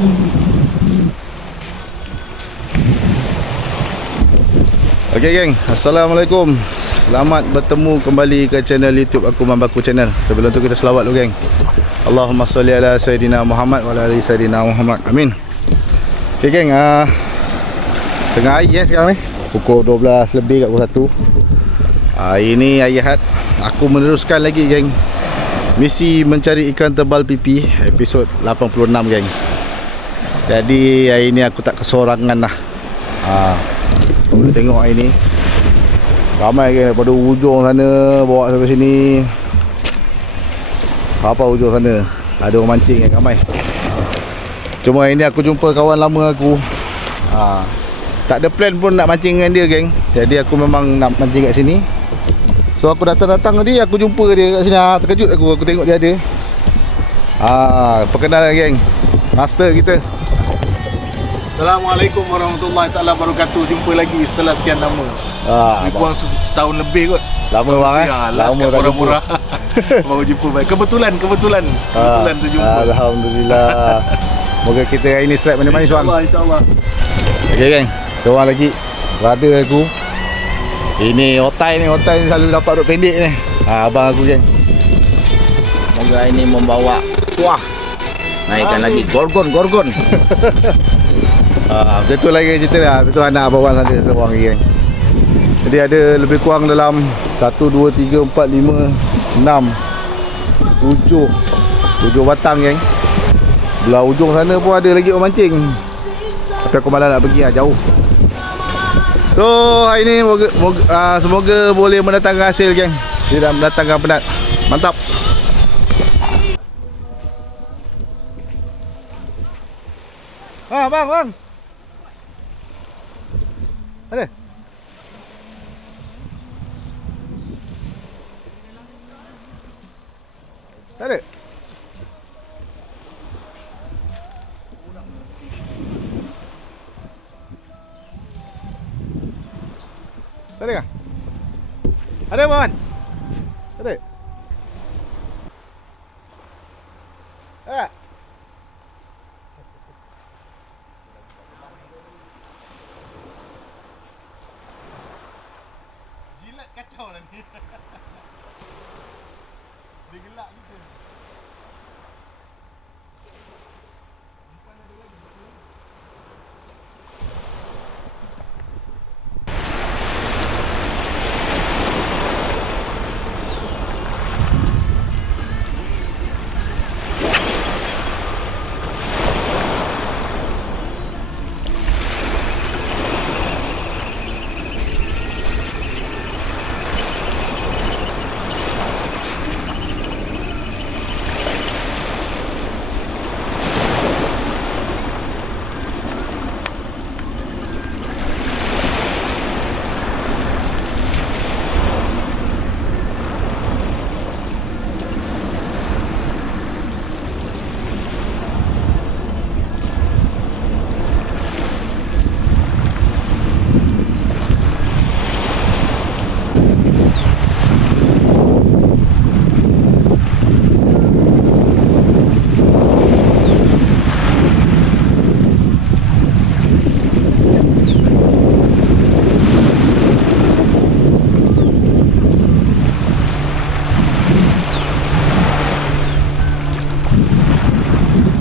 Okay geng, Assalamualaikum. Selamat bertemu kembali ke channel YouTube aku, Mambaku Channel. Sebelum tu kita selawat dulu geng. Allahumma salli ala Sayyidina Muhammad wa ala ali Sayyidina Muhammad. Amin. Okay geng, tengah hari sekarang ni, pukul 12 lebih kat pukul 1. Ini hari Ahad. Aku meneruskan lagi geng misi mencari ikan tebal pipi episod 86 geng. Jadi hari ni aku tak kesorangan lah. Boleh tengok hari ni ramai geng daripada ujung sana bawa sampai sini. Apa ujung sana ada orang mancing geng, ramai. Cuma hari ni aku jumpa kawan lama aku. Tak ada plan pun nak mancing dengan dia geng. Jadi aku memang nak mancing kat sini. So aku datang tadi, aku jumpa dia kat sini. Terkejut aku tengok dia ada. Perkenalan geng, master kita. Assalamualaikum warahmatullahi taala wabarakatuh. Jumpa lagi setelah sekian lama. Lebih kurang setahun lebih kot. Lama bang lama dah murah-murah. Baru jumpa baik. Kebetulan terjumpa. Alhamdulillah. Moga kita hari ni strike manis-manis bang. InsyaAllah. Okey geng, seorang lagi brother aku. Ini otai ni selalu dapat duk pendek ni. Abang aku geng. Moga ini membawa kuah. Naikkan lagi gorgon. Macam tu lagi cerita dah. Betul anak abang ada seorang lagi geng. Jadi ada lebih kurang dalam 1, 2, 3, 4, 5, 6 7 batang geng. Belah ujung sana pun ada lagi orang mancing. Tapi aku malas nak pergi lah, jauh. So hari ni semoga boleh mendatangkan hasil geng. Tidak mendatangkan penat. Mantap. Bang. Ada? Tak ada? Tak ada kah? Ada bang? Tak ada? Ada? Jilat kacau lah ni. Dia gelak gitu.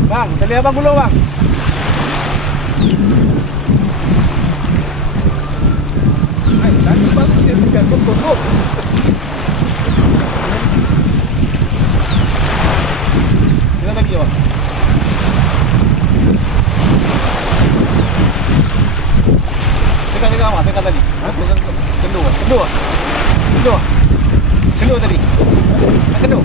Bang, tali abang gulung bang. Tadi baru saya dekat kok. Kita tadi bang. Tekan apa? Tekan tadi. Kendur tadi. Tak kendur.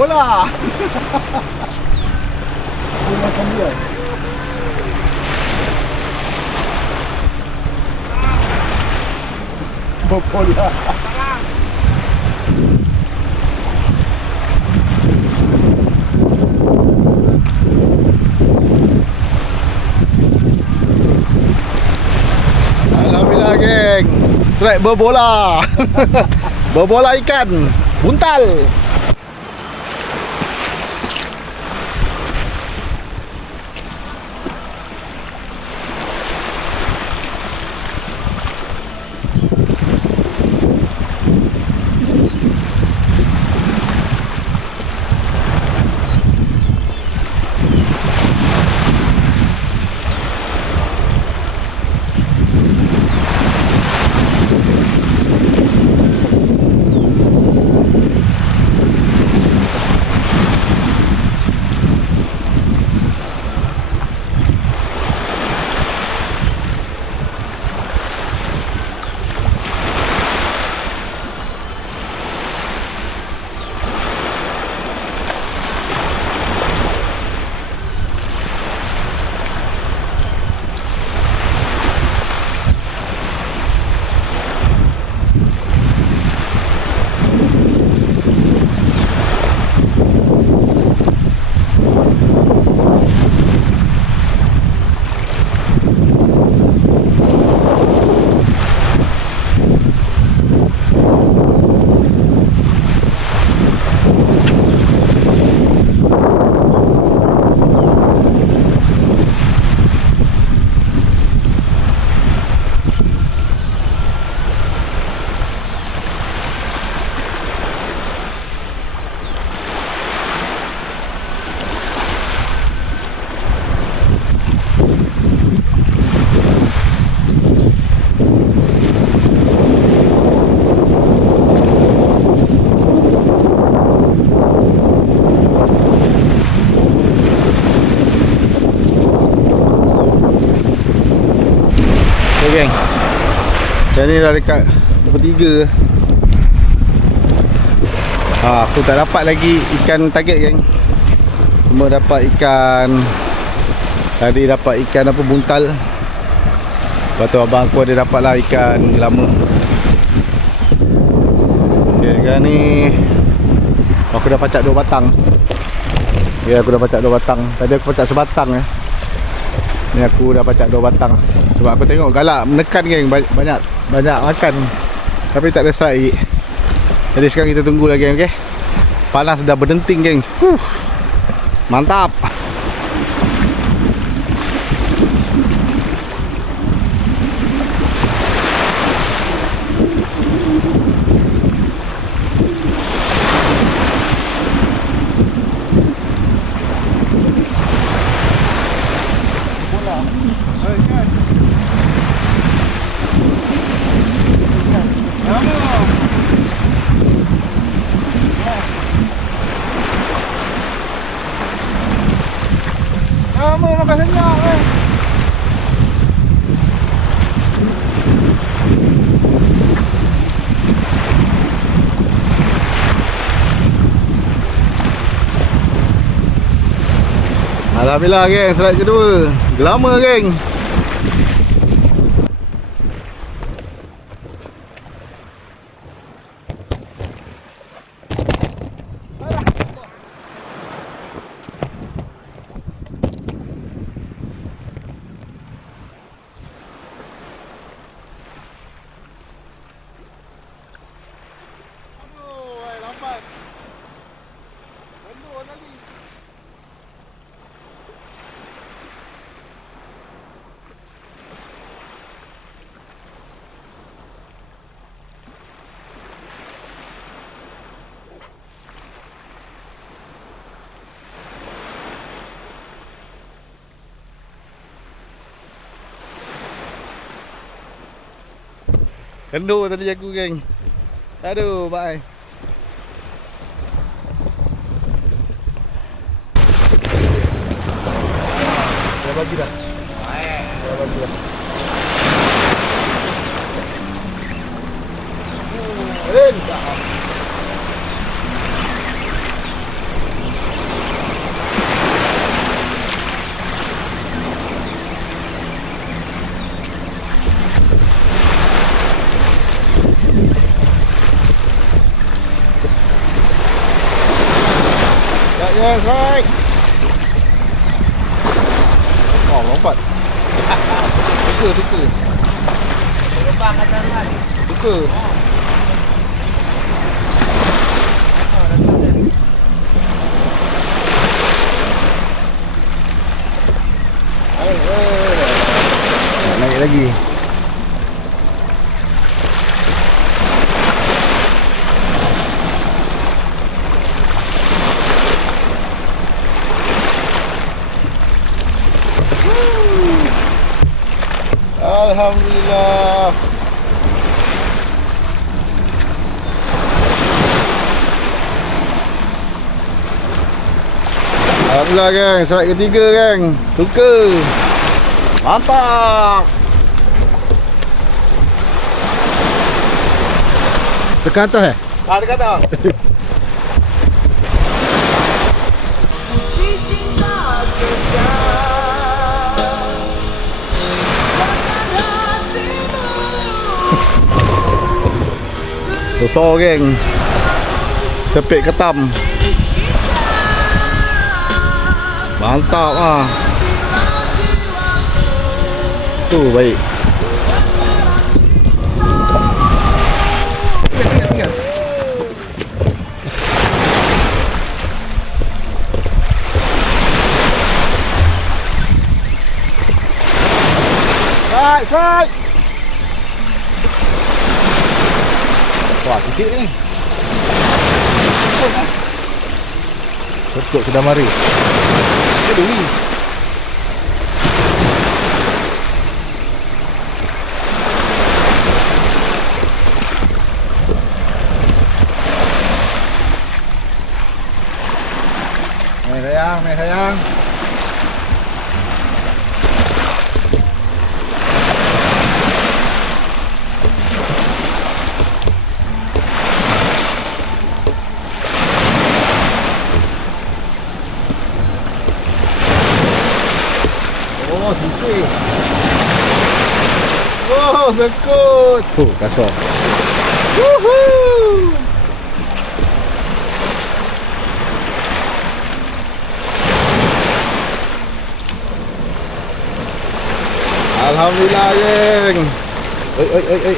Bola. Makan dia. Bola. Strike berbola. Berbola ikan. Buntal. Okay, geng. Dan ni dah dekat pukul 3. Aku tak dapat lagi ikan target, geng. Cuma dapat ikan. Tadi dapat ikan apa, buntal. Lepas tu abang aku ada dapat lah ikan lama. Okay, sekarang ni aku dah pacak 2 batang. Okay, aku dah pacak 2 batang. Tadi aku pacak sebatang. Ni aku dah pacak 2 batang. Sebab aku tengok galak menekan, geng. Banyak makan. Tapi tak ada strike. Jadi sekarang kita tunggu lagi, okay? Panas dah berdenting, geng. Mantap. Lama makan senyap, Alhamdulillah, geng. Strike kedua. Lama, geng. Kendur tadi aku, geng. Aduh, bye. Dah bagi dah. Dah bagi dah. Yes, right. Oh, lompat. Tuker. Terbang atas kan. suka. Naik lagi. Alhamdulillah. Alhamdulillah geng, serat ketiga geng. Tukar. Mantap. Dekat atas Dekat atas. Besar geng. Sepik ketam. Mantap ah. Tu baik. Strike. Wah, kisik ni. Betul sudah mari. Aduh ni. Main sayang. Oh, sisik. Oh, sekut. Kasar. Woohoo. Alhamdulillah geng. Oi.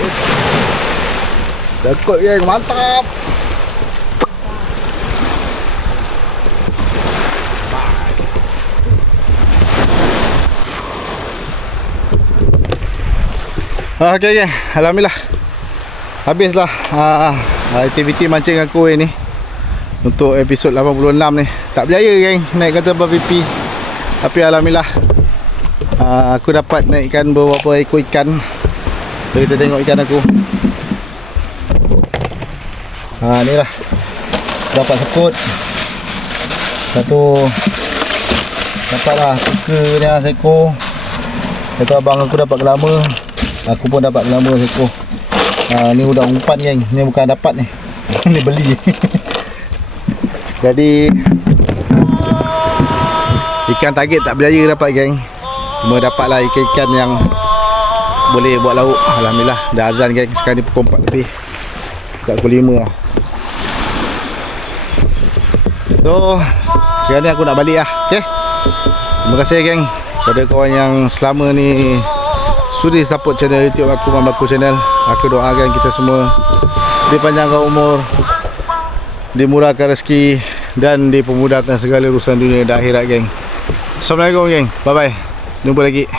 Sekut geng, mantap. Okey geng, alhamdulillah. Habislah aktiviti mancing aku ni untuk episod 86 ni. Tak berjaya geng naik kata BP. Tapi alhamdulillah aku dapat naikkan beberapa ekor ikan. Jadi kita tengok ikan aku. Ni lah. Dapat sekut. Satu. Dapatlah suka dia seekor. Kata abang aku dapat gelama. Aku pun dapat gelama seekor. Ni udang umpan geng. Ni bukan dapat ni. Ni beli. Jadi ikan target tak berjaya dapat geng. Cuma dapatlah ikan-ikan yang boleh buat lauk. Alhamdulillah. Dah azan geng. Sekarang ni pukul 4 lebih. Kat pukul 5 lah. So sekarang ni aku nak balik lah. Okay. Terima kasih geng kepada kawan yang selama ni sudi support channel YouTube aku, Mambaku Channel. Aku doakan kita semua dipanjangkan umur, dimurahkan rezeki dan dipermudahkan segala urusan dunia dan akhirat geng. Assalamualaikum geng. Bye bye. Jumpa lagi.